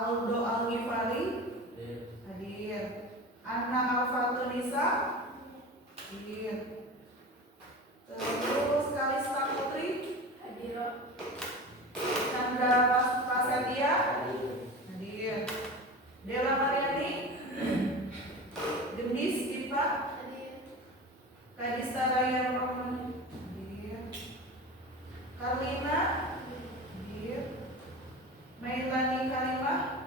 Aldo Alghifari hadir. Anna Alfatunisa hadir. Terus Kalista Putri hadir. Chandra Prasetya hadir. Dela Mariani Gendis Dipa hadir. Kadista Raya Rohman hadir. Karlina hadir. Mailani Karimah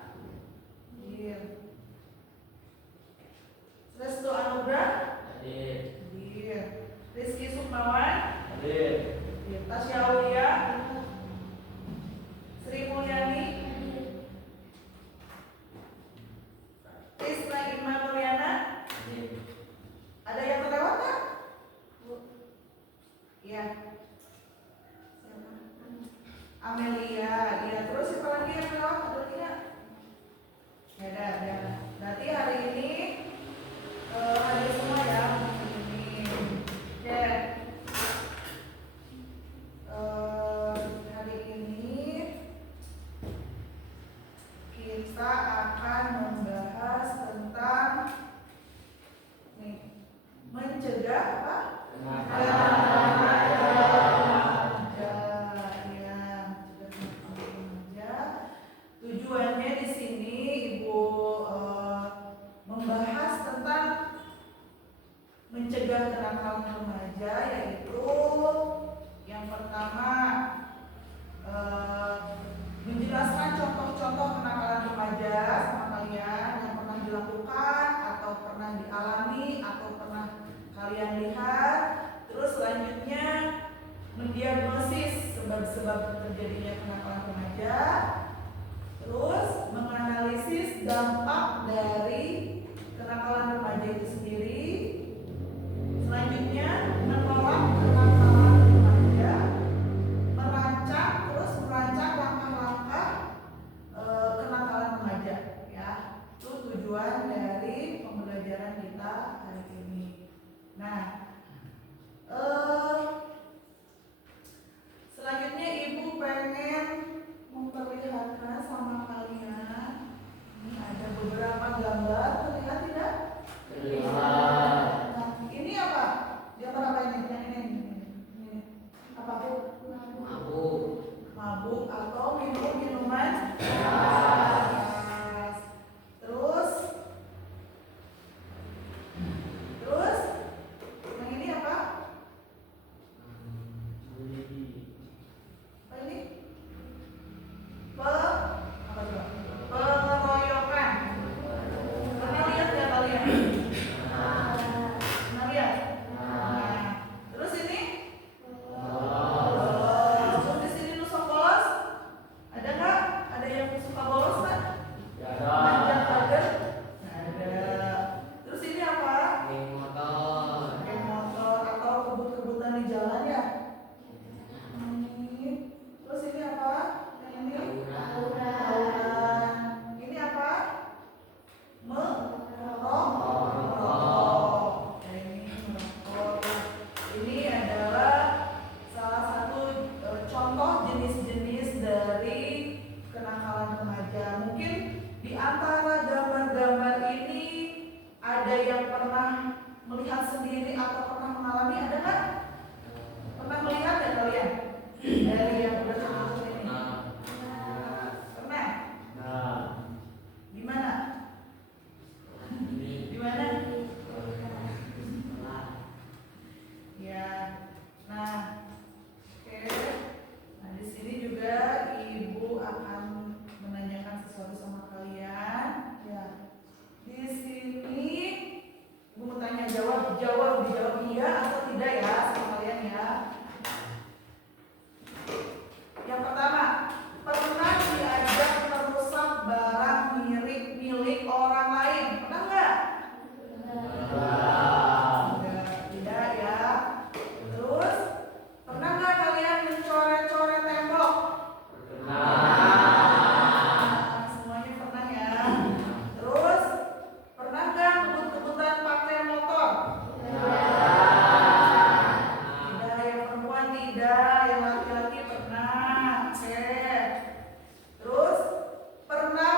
hadir. Restu Anugrah hadir. Rizky Sukmawan hadir. Tasya Aulia, Sri Mulyani, Tisna Iman Nuriana. Ada yang terlewat nggak? Iya. Amelia, ya. Terus siapa lagi yang terlewat? Ada tidak? Ada. Berarti hari ini hadir semua ya. Dan hari ini kita akan membahas tentang mencegah apa? Tujuannya di sini Ibu membahas tentang mencegah kenakalan remaja, yaitu yang pertama menjelaskan contoh-contoh kenakalan remaja sama kalian yang pernah dilakukan atau pernah dialami atau pernah kalian lihat. Terus selanjutnya mendiagnosis sebab-sebab terjadinya kenakalan remaja. Terus menganalisis dampak dari kenakalan remaja itu sendiri. Selanjutnya menolak kenakalan remaja, merancang langkah-langkah kenakalan remaja, ya. Itu tujuan dari pembelajaran kita hari ini. Nah, selanjutnya Ibu pengen memperlihatkan sama kalian. Ini ada beberapa gambar, terlihat tidak? Terlihat. Nah, ini apa? Gambar apa ini? Ini. Apa itu? Mabuk atau minuman keras. Terus yang ini apa? Apa ini? Pengeroyokan. Pernah lihat nggak kalian? Pernah lihat? Nah, terus ini? Terus di sini nusuk bolos? Ada nggak? Ada yang suka bolos nggak? Manjat pagar? Ada. Terus ini apa? Geng motor atau kebut-kebutan di jalan ya? Terus ini apa? Yang ini? Tawuran. Ini apa? Merokok. Ini merokok. Ini adalah salah satu contoh jenis-jenis dari kenakalan remaja. Mungkin di antara gambar-gambar ini ada yang pernah melihat sendiri atau pernah mengalami, ada nggak? Pernah melihat ya kalian? Dari yang udah termasuk ini. Pernah? Di mana? Di mana? Ya. Nah, oke. Nah, di sini juga Ibu akan menanyakan sesuatu sama kalian. Ya. Di sini Ibu mau tanya, dijawab iya atau tidak ya sama kalian ya. Yang pertama, pernah diajak merusak barang milik orang lain? Pernah nggak? Tidak ya. Terus pernah nggak kalian mencoret-coret tembok? Semuanya pernah ya. Terus pernah nggak kebut-kebutan pakai motor? Tidak, yang perempuan tidak, yang laki-laki pernah. Oke. Terus pernah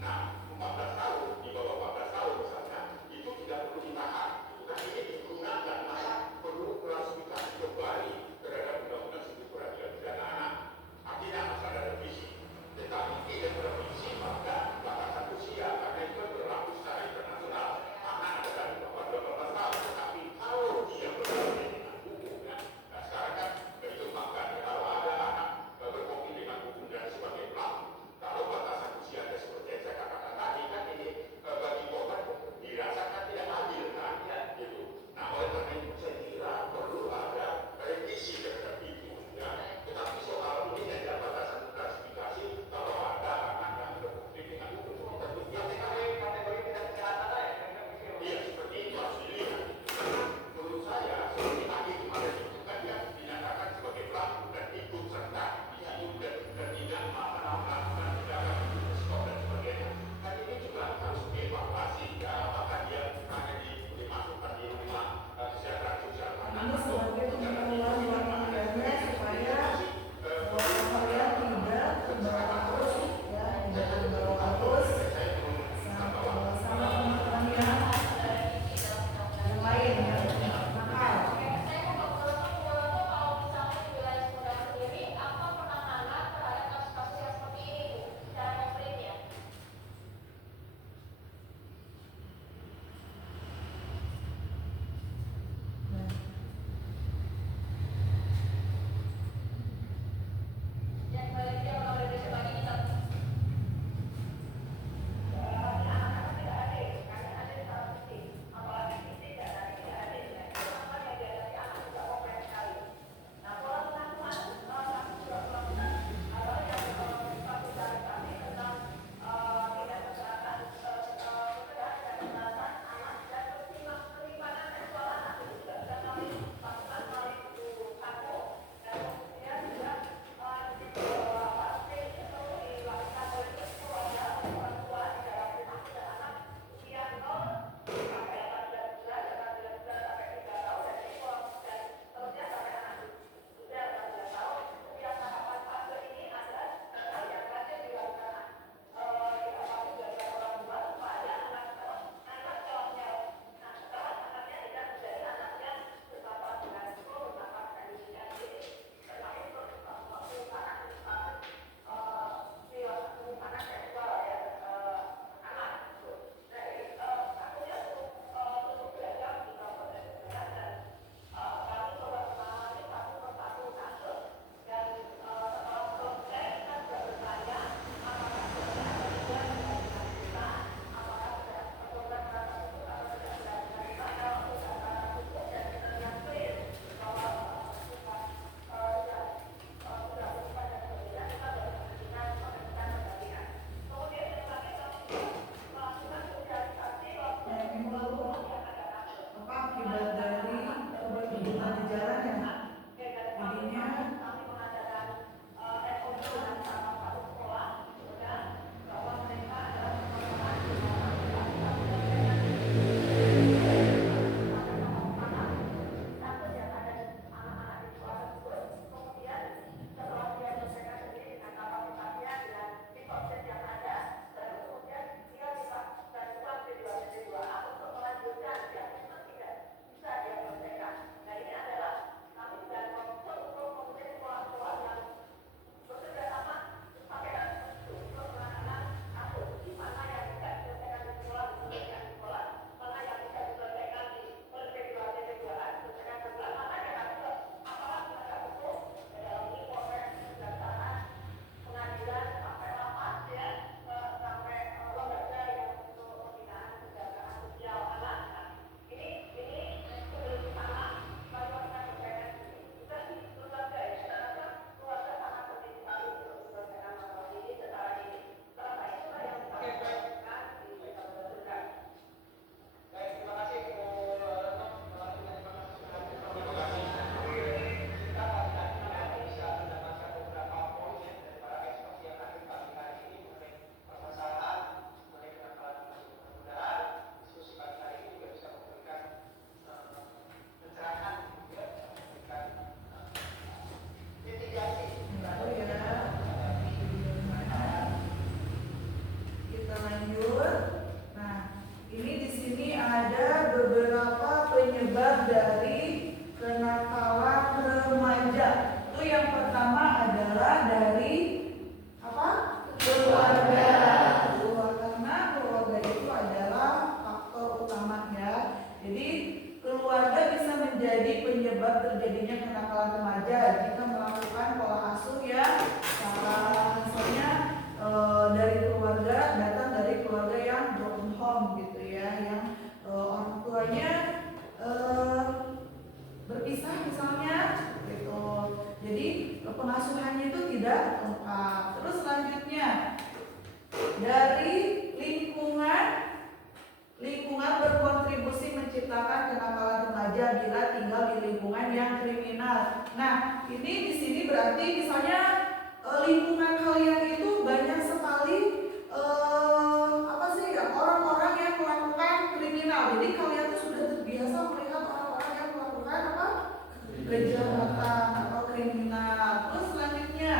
Nah, 14 tahun di bawah yang kriminal. Nah, ini di sini berarti misalnya lingkungan kalian itu banyak sekali apa sih ya, orang-orang yang melakukan kriminal. Jadi kalian tuh sudah terbiasa melihat orang-orang yang melakukan apa? Kejahatan atau kriminal. Terus selanjutnya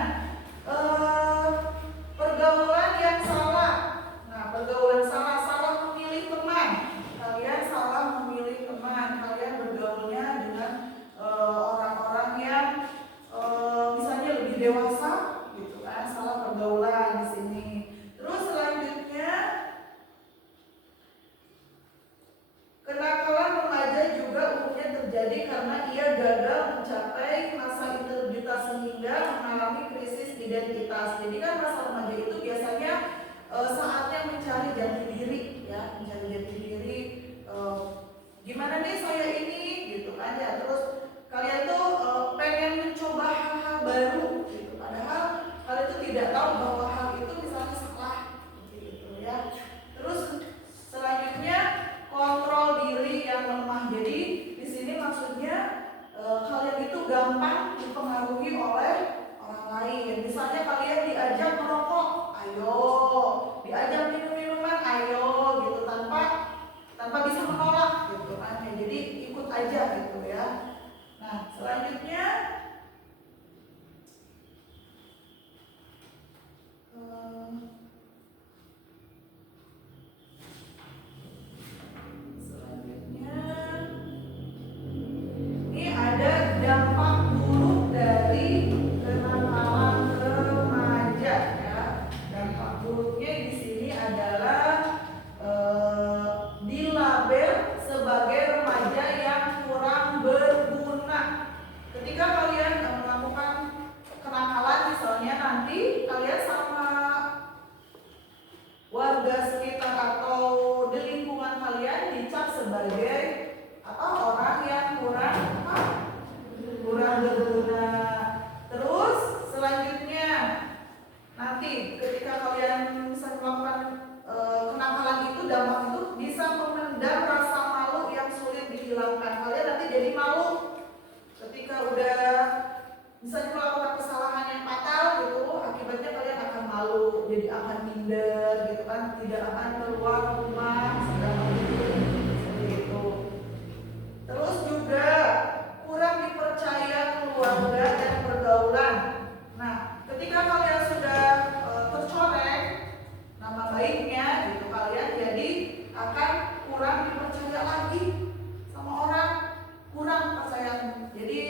pergaulan yang salah. Nah, pergaulan salah memilih teman. Kalian salah memilih teman. Kalian bergaulnya dengan orang-orang yang misalnya lebih dewasa, gitu kan? Salah pergaulan di sini. Terus selanjutnya kenakalan remaja juga umumnya terjadi karena ia gagal mencapai masa integritas sehingga mengalami krisis identitas. Jadi kan masa remaja itu biasanya saatnya mencari jati diri, ya, mencari jati diri. Gimana nih saya ini, gitu kan ya. Terus kalian tuh pengen mencoba hal-hal baru, gitu. Padahal kalian tuh tidak tahu bahwa hal itu misalnya salah, gitu ya. Terus selanjutnya kontrol diri yang lemah. Jadi di sini maksudnya kalian itu gampang dipengaruhi oleh orang lain. Misalnya kalian diajak merokok, ayo. Diajak minum-minuman, ayo, gitu, tanpa bisa menolak, gitu kan. Ya, jadi ikut aja, gitu ya. Nah, selanjutnya ini ada dampak buruk dari kenakalan remaja, ya. Dampak buruknya di sini adalah dilabel sebagai remaja yang kurang berguna. Ketika kalian melakukan kenakalan, misalnya nanti kalian sama warga sekitar atau di lingkungan kalian dicap sebagai orang yang kurang berguna. Terus selanjutnya nanti ketika kalian bisa melakukan kenakalan itu, dampak itu bisa memendam rasa malu yang sulit dihilangkan. Kalian nanti jadi malu ketika udah misalnya melakukan kesalahan yang fatal, gitu. Akibatnya kalian akan malu, jadi akan minder, gitu kan, tidak akan keluar rumah seperti itu. Terus juga kurang dipercaya keluarga dan pergaulan. Nah, ketika kalian sudah tercoreng nama baiknya, gitu, kalian jadi akan kurang dipercaya lagi sama orang, kurang percaya. Jadi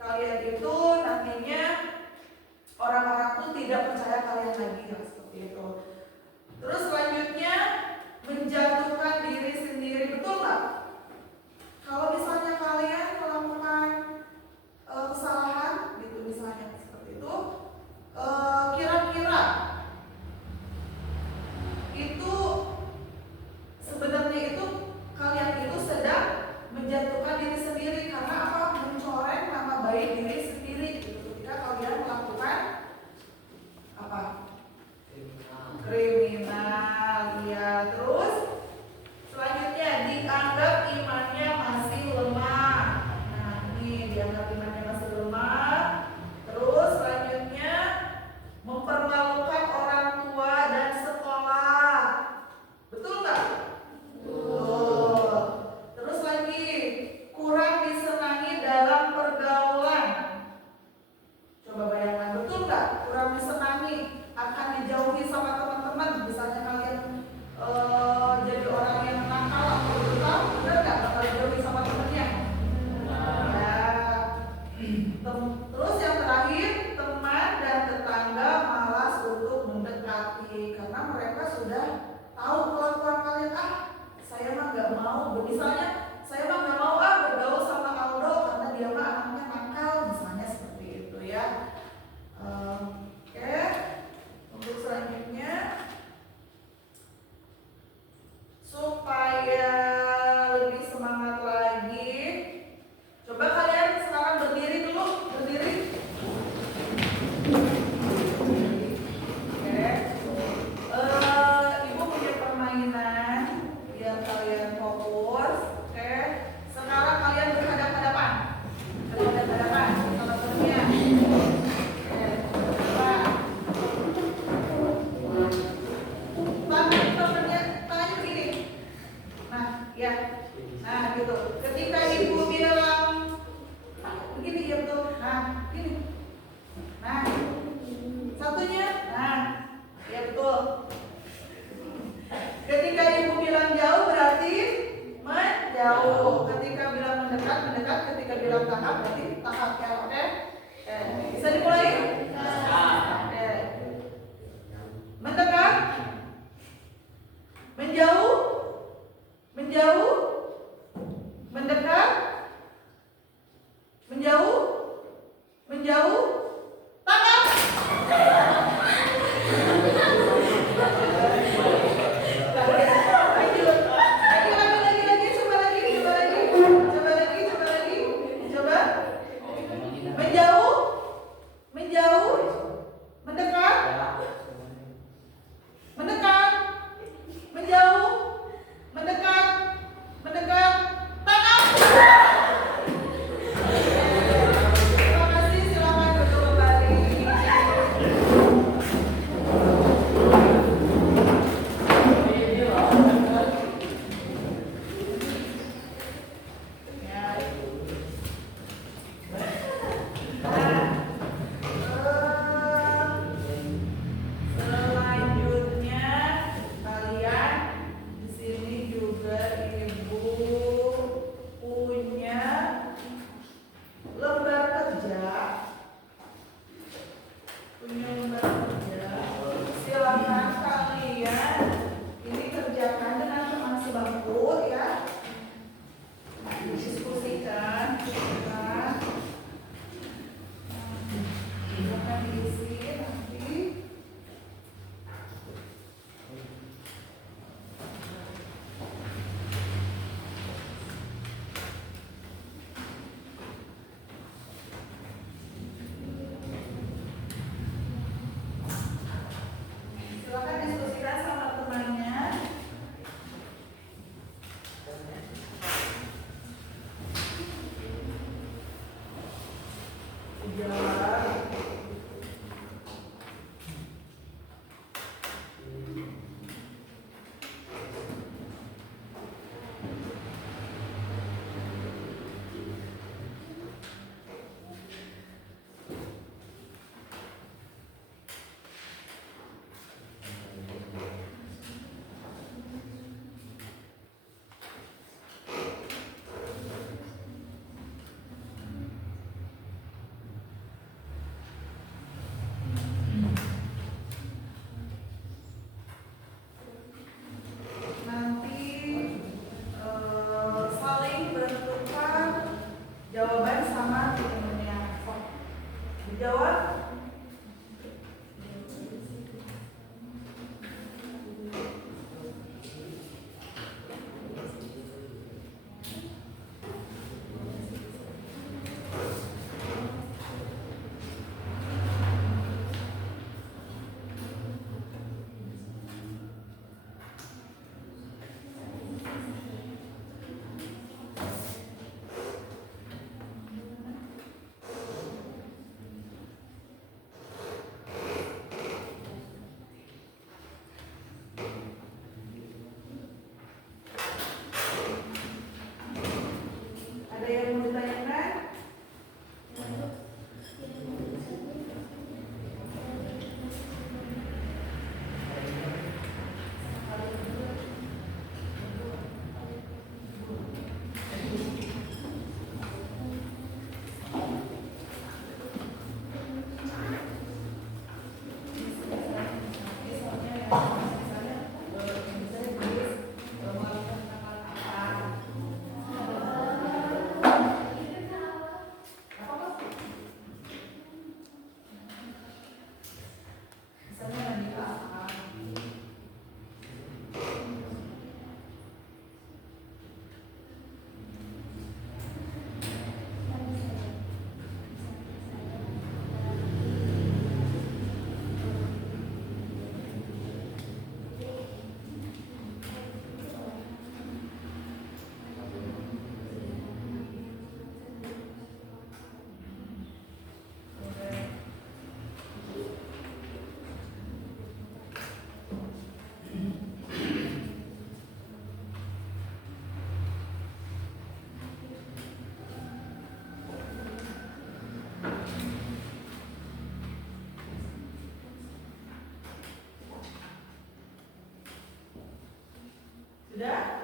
kalian itu nantinya orang-orang tuh tidak percaya kalian lagi, seperti itu. Terus selanjutnya menjatuhkan diri sendiri, betul nggak? Kalau misalnya kalian melakukan kesalahan, gitu, misalnya seperti itu, kira-kira itu sebenarnya itu kalian itu sedang menjatuhkan diri sendiri karena apa? Mencoreng nama baik diri sendiri, gitu. Ketika kalian melakukan apa? Kriminal, ya. Terus selanjutnya dianggap imannya masih lemah. Nah, ini dianggap imannya masih lemah. Terus selanjutnya mempermalukan orang tua dan sekolah. Betul nggak? Betul. Terus lagi kurang disenangi dalam pergaulan. Coba bayangkan, betul nggak? Kurang disenangi, akan dijauhi sama teman-teman, Sudah?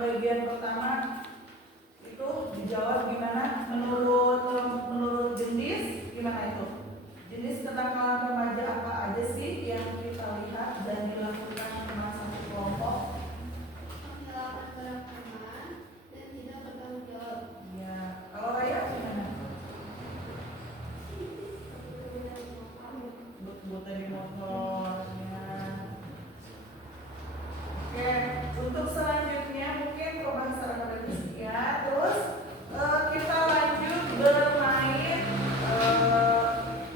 Bagian pertama itu dijawab gimana menurut jenis, gimana itu jenis kenakalan remaja apa aja sih yang kita lihat dan dilakukan sama satu kelompok? Menghilangkan barang aman dan tidak bertanggung jawab. Ya, kalau Raya gimana? Buat dari motor ya. Oke, untuk selanjutnya mungkin pembahasan akademis ya. Terus kita lanjut bermain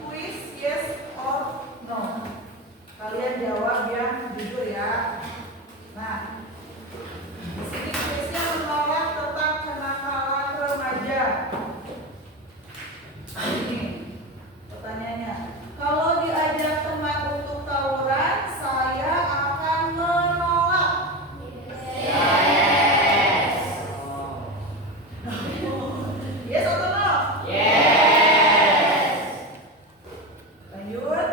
quiz yes or no. Kalian jawab yang jujur ya. Nah, di sini kuisnya menolak tentang kenakalan remaja. Ini pertanyaannya. Kalau diajak teman untuk tawuran, saya akan menolak. Yes atau no? Lanjut.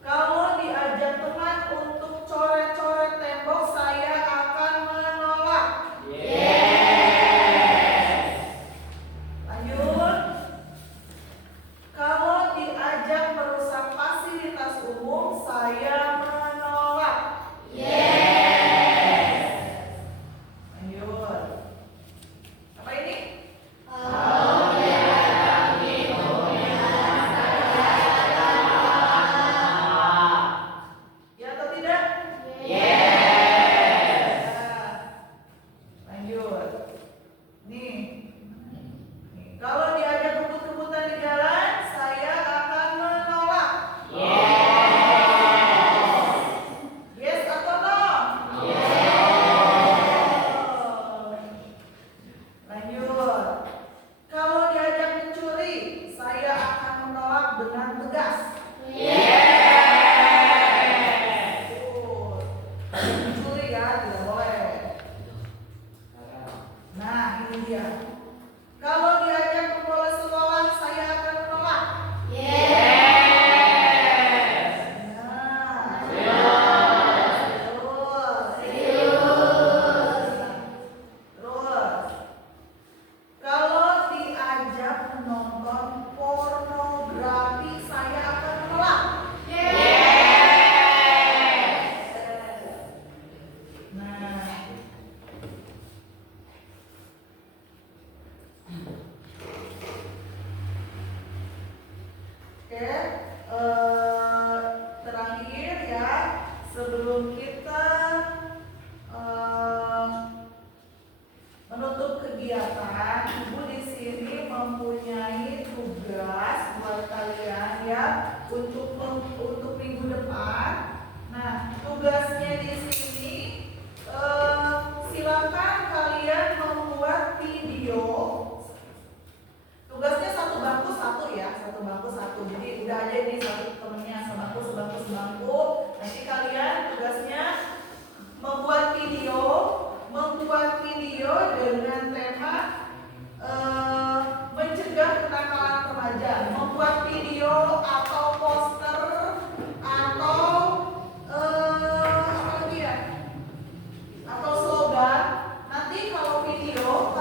Kalau diajak teman untuk coret-coret tembok, saya akan menolak. Lanjut. Kalau diajak merusak fasilitas umum, saya menolak. Lanjut. Apa ini? Ya atau tidak? Ya. Lanjut. Nih. Kalau diajak kebut-kebutan di jalan, saya akan menolak. Yes atau no? Lanjut. Kalau diajak mencuri, saya akan menolak dengan tegas. Mencuri ya, tidak boleh. Nah, ini dia. Kalau diajak ke bola sekolah, saya akan menolak. Terus, kalau diajak menonton pornografi, saya akan menolak. Nah, untuk minggu depan. Nah, tugasnya di sini silakan kalian membuat video. Tugasnya satu bangku satu ya, satu bangku satu. Jadi udah aja ini satu temennya sebangku sebangku sebangku. Nanti kalian tugasnya membuat video dengan tema mencegah kenakalan remaja. Membuat video atau poster atau apa lagi ya? Atau slogan. Nanti kalau video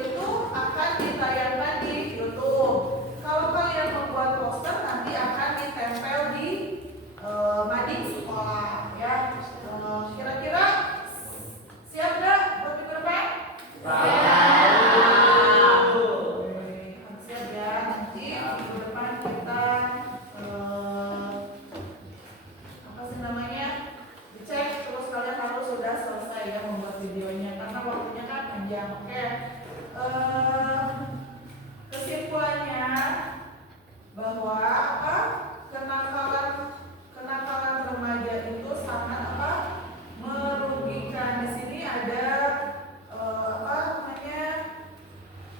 itu akan ditayangkan di YouTube. Kalau kalian membuat poster nanti akan ditempel di mading sekolah ya. Kira-kira siap nggak buat minggu depan? Siap ya. Nanti minggu depan kita apa sih namanya? Dicek terus kalian harus sudah selesai ya membuat videonya karena waktunya kan panjang. Oke. Kesimpulannya bahwa apa? Kenakalan remaja itu sangat apa? Merugikan. Di sini ada apa namanya?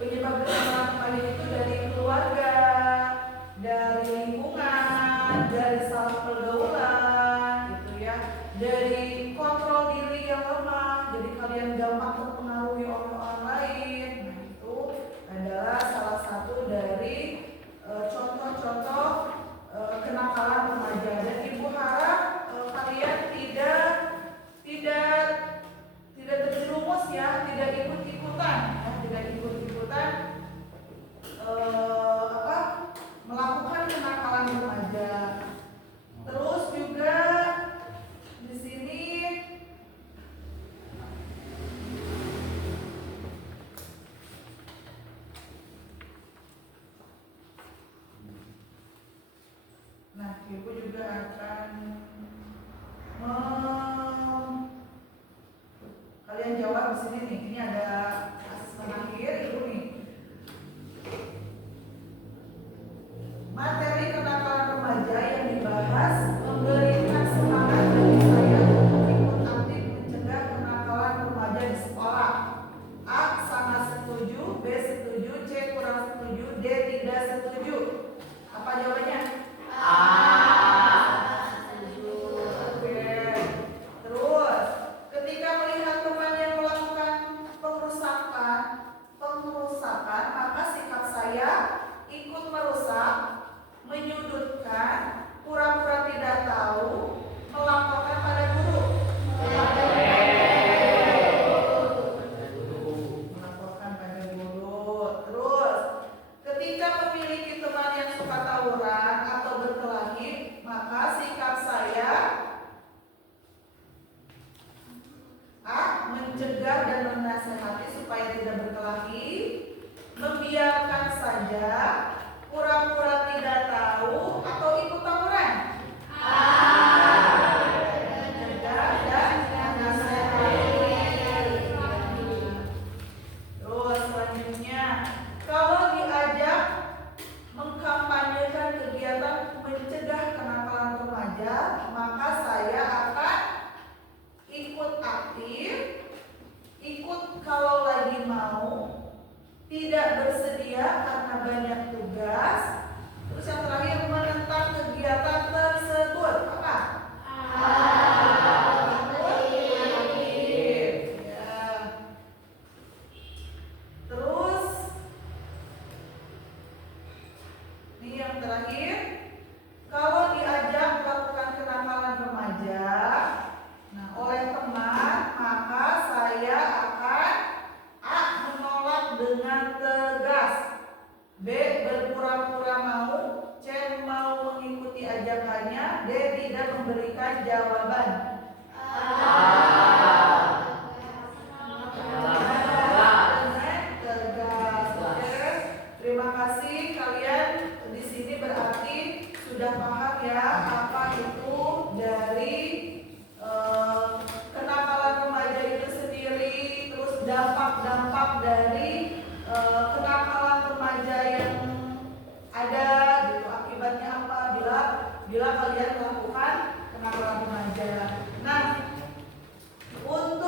Penyebab kenakalan itu dari keluarga, dari lingkungan, dari salah pergaulan gitu ya. Dari kontrol diri yang lemah, jadi kalian gampang terpengaruhi oleh orang lain. Nah, itu adalah salah satu dari contoh-contoh kenakalan remaja. Dan ibu harap kalian tidak terjerumus ya, tidak ikut-ikutan, apa melakukan kenakalan remaja. Terus juga di sini nah, ibu juga akan kalian jawab di sini nih. Ini ada asesmen akhir ibu nih. Materi kenakalan remaja yang dibahas memberikan semangat bagi saya untuk ikut aktif mencegah kenakalan remaja di sekolah. A. Sangat setuju, B. Setuju, C. Kurang setuju, D. Tidak setuju. Apa jawabannya? Oke. Terus, ketika melihat teman yang melakukan pengrusakan, maka sikap saya ikut merusak, menyudutkan, pura-pura tidak tahu, melaporkan pada guru. Melaporkan pada guru. Terus, ketika memiliki teman yang suka tawuran atau berkelahi, maka sikap saya A. Mencegah dan menasihati supaya tidak berkelahi, membiarkan saja, pura-pura tidak tahu, atau ikut tawuran. Mencegah dan menasihati. Terus selanjutnya, kalau diajak mengkampanyekan kegiatan mencegah kenakalan remaja, maka saya akan ikut aktif, ikut kalau lagi mau, tidak bersedia karena banyak tugas. Terus yang terakhir, menentang kegiatan tersebut. Apa? Aktif. Ya. Terus ini yang terakhir, kalau diajak melakukan kenakalan remaja oleh teman, maka saya akan A. Menolak dengan tegas, B. Berpura-pura mau, C. Mau mengikuti ajakannya, D. Tidak memberikan jawaban. Dengan tegas. Oke. Terima kasih kalian di sini berarti sudah paham ya apa itu dari kenakalan remaja itu sendiri, terus dampak-dampak dari kenakalan remaja yang ada gitu, akibatnya apa bila adalah bila kalian melakukan kenakalan remaja. Nah, untuk